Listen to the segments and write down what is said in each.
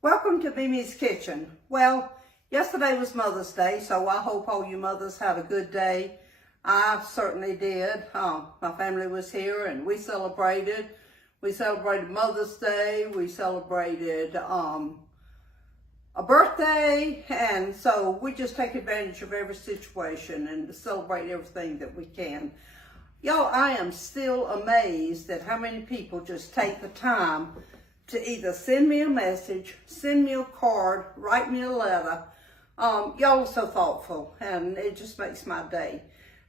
Welcome to Mimi's Kitchen. Well, yesterday was Mother's Day, so I hope all you mothers had a good day. I certainly did. My family was here and we celebrated. We celebrated Mother's Day. We celebrated a birthday, and so we just take advantage of every situation and celebrate everything that we can. Y'all, I am still amazed at how many people just take the time to either send me a message, send me a card, write me a letter. Y'all are so thoughtful, and it just makes my day.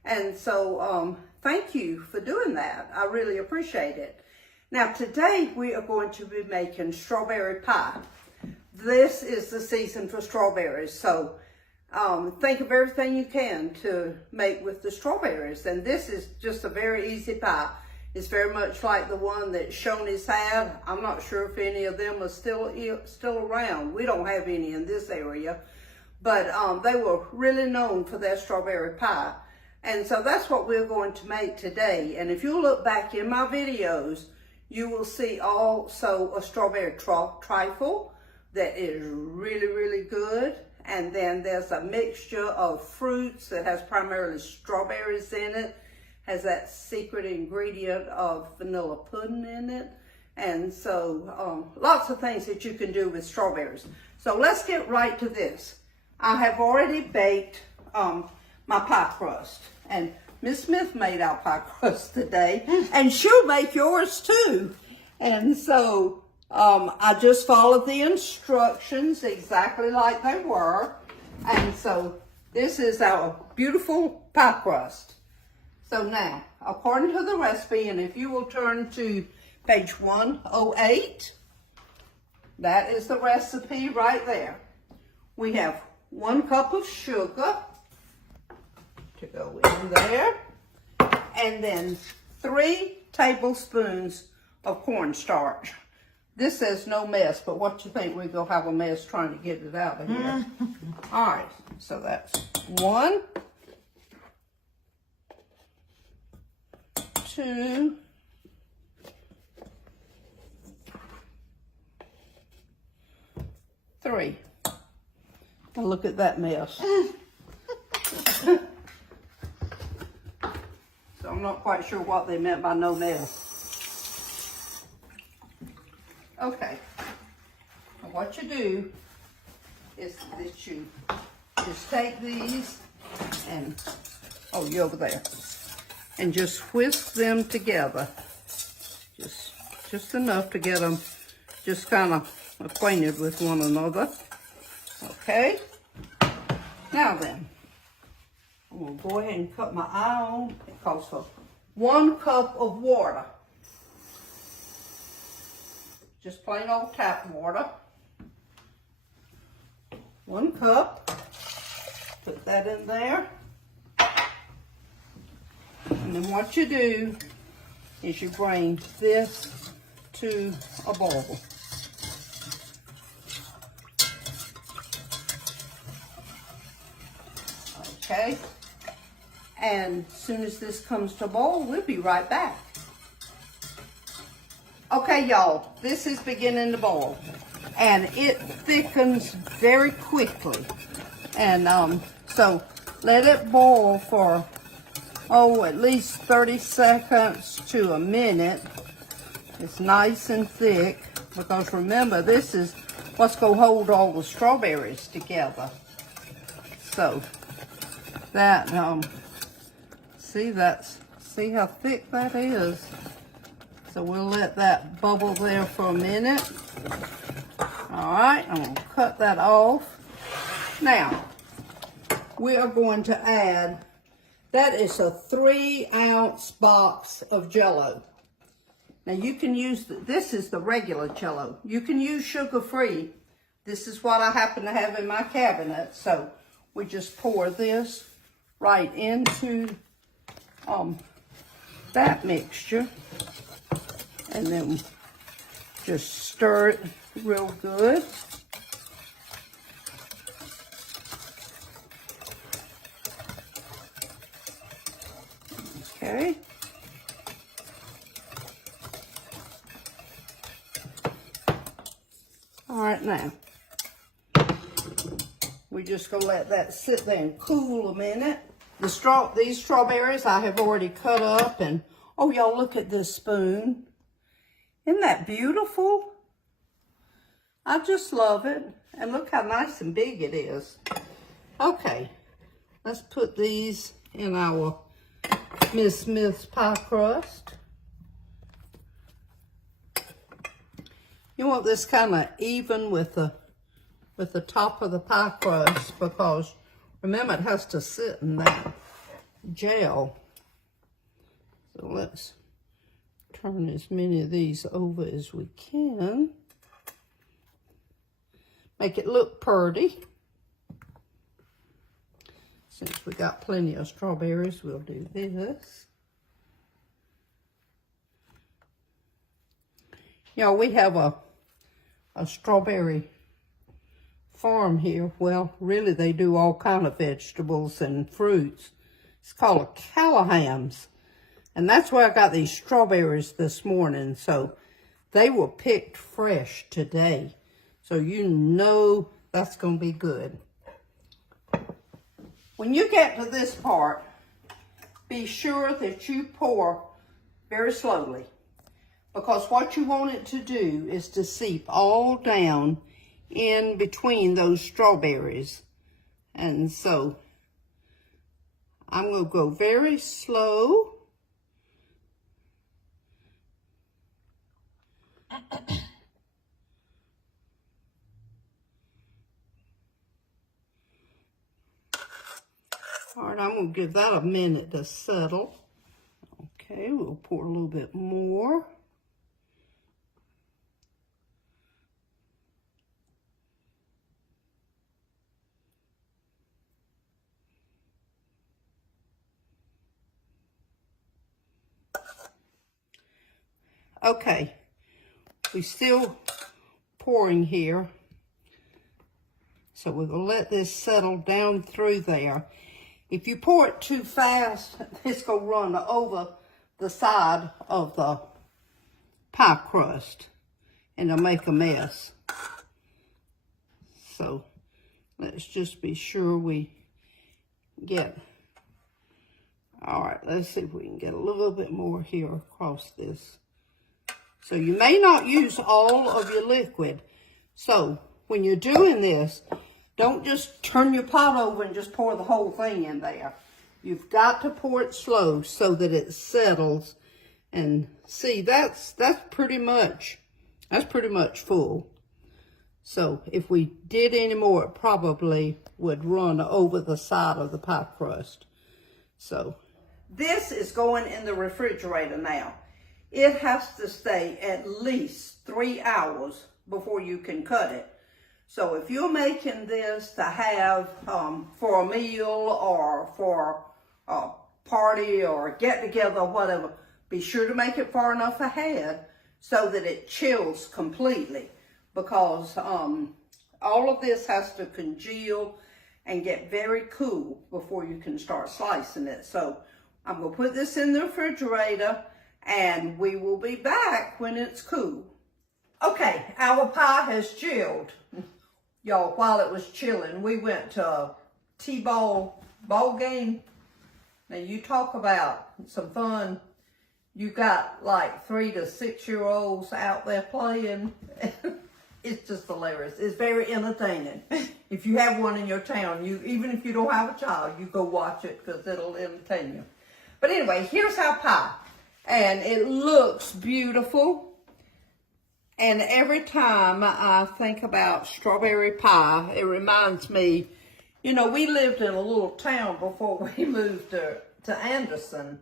And so thank you for doing that. I really appreciate it. Now today we are going to be making strawberry pie. This is the season for strawberries, so think of everything you can to make with the strawberries. And this is just a very easy pie. It's very much like the one that Shoney's had. I'm not sure if any of them are still around. We don't have any in this area, but they were really known for their strawberry pie. And so that's what we're going to make today. And if you look back in my videos, you will see also a strawberry trifle that is really, really good. And then there's a mixture of fruits that has primarily strawberries in it, has that secret ingredient of vanilla pudding in it. And so lots of things that you can do with strawberries. So let's get right to this. I have already baked my pie crust, and Miss Smith made our pie crust today, and she'll make yours too. And so I just followed the instructions exactly like they were. And so this is our beautiful pie crust. So now, according to the recipe, and if you will turn to page 108, that is the recipe right there. We have 1 cup of sugar to go in there, and then 3 tablespoons of cornstarch. This says no mess, but what you think, we're going to have a mess trying to get it out of here. All right, so that's 1, 2, 3. Now look at that mess. So I'm not quite sure what they meant by no mess. Okay, and what you do is that you just take these and, oh, you're over there, and just whisk them together. Just enough to get them just kind of acquainted with one another. Okay, now then, I'm going to go ahead and cut my eye on. It calls for 1 cup of water. Just plain old tap water. 1 cup. Put that in there. And then what you do is you bring this to a boil. Okay. And as soon as this comes to a boil, we'll be right back. Okay, y'all, this is beginning to boil, and it thickens very quickly. And so let it boil for, at least 30 seconds to a minute. It's nice and thick, because remember, this is what's going to hold all the strawberries together. So that, see how thick that is? So we'll let that bubble there for a minute. All right, I'm going to cut that off. Now, we are going to add, that is a 3-ounce box of Jell-O. Now you can use, this is the regular Jell-O. You can use sugar-free. This is what I happen to have in my cabinet. So we just pour this right into that mixture. And then just stir it real good. Okay. All All right, now, we just gonna let that sit there and cool a minute. These strawberries I have already cut up, and oh, y'all look at this spoon. Isn't that beautiful? I just love it. And look how nice and big it is. Okay, let's put these in our Miss Smith's pie crust. You want this kind of even with the top of the pie crust, because remember it has to sit in that gel. So let's turn as many of these over as we can. Make it look pretty. Since we got plenty of strawberries, we'll do this. Y'all, we have a strawberry farm here. Well, really they do all kind of vegetables and fruits. It's called a Callahan's. And that's where I got these strawberries this morning. So they were picked fresh today. So you know that's going to be good. When you get to this part, be sure that you pour very slowly. Because what you want it to do is to seep all down in between those strawberries. And so I'm going to go very slow. All right, I'm going to give that a minute to settle. Okay, we'll pour a little bit more. Okay, we're still pouring here. So we're going to let this settle down through there. If you pour it too fast, it's going to run over the side of the pie crust and it'll make a mess. So let's just be sure we get, all right, let's see if we can get a little bit more here across this. So you may not use all of your liquid. So when you're doing this, don't just turn your pot over and just pour the whole thing in there. You've got to pour it slow so that it settles. And see, that's pretty much full. So if we did any more, it probably would run over the side of the pie crust. So this is going in the refrigerator now. It has to stay at least 3 hours before you can cut it. So if you're making this to have for a meal or for a party or a get-together or whatever, be sure to make it far enough ahead so that it chills completely, because all of this has to congeal and get very cool before you can start slicing it. So I'm going to put this in the refrigerator and we will be back when it's cool. Okay, our pie has chilled. Y'all, while it was chilling, we went to a T-ball ball game. Now, you talk about some fun. You got like 3 to 6 year olds out there playing. It's just hilarious. It's very entertaining. If you have one in your town, even if you don't have a child, you go watch it because it'll entertain you. But anyway, here's our pie. And it looks beautiful. And every time I think about strawberry pie, it reminds me, you know, we lived in a little town before we moved to Anderson.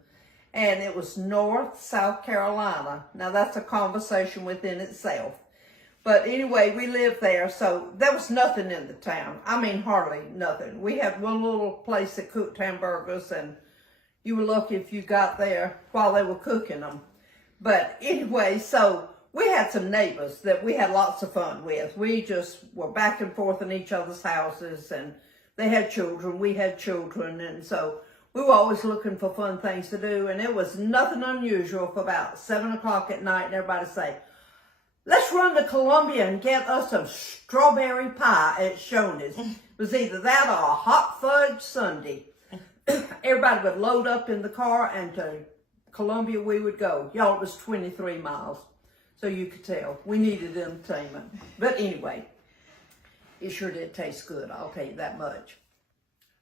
And it was North South Carolina. Now, that's a conversation within itself. But anyway, we lived there, so there was nothing in the town. I mean, hardly nothing. We had one little place that cooked hamburgers, and you were lucky if you got there while they were cooking them. But anyway, so we had some neighbors that we had lots of fun with. We just were back and forth in each other's houses, and they had children, we had children, and so we were always looking for fun things to do. And it was nothing unusual for about 7 o'clock at night and everybody say, let's run to Columbia and get us some strawberry pie at Shoney's. It was either that or a hot fudge sundae. Everybody would load up in the car, and to Columbia we would go. Y'all, it was 23 miles. So you could tell we needed entertainment. But anyway, it sure did taste good, I'll tell you that much.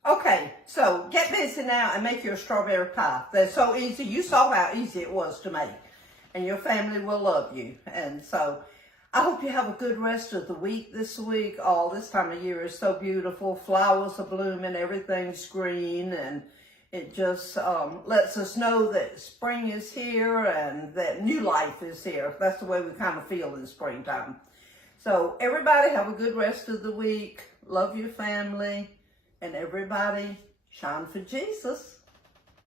Okay, so get busy now and make your strawberry pie. That's so easy. You saw how easy it was to make. And your family will love you. And so I hope you have a good rest of the week this week. Oh, this time of year is so beautiful. Flowers are blooming, everything's green, and it just lets us know that spring is here and that new life is here. That's the way we kind of feel in springtime. So everybody have a good rest of the week. Love your family. And everybody shine for Jesus.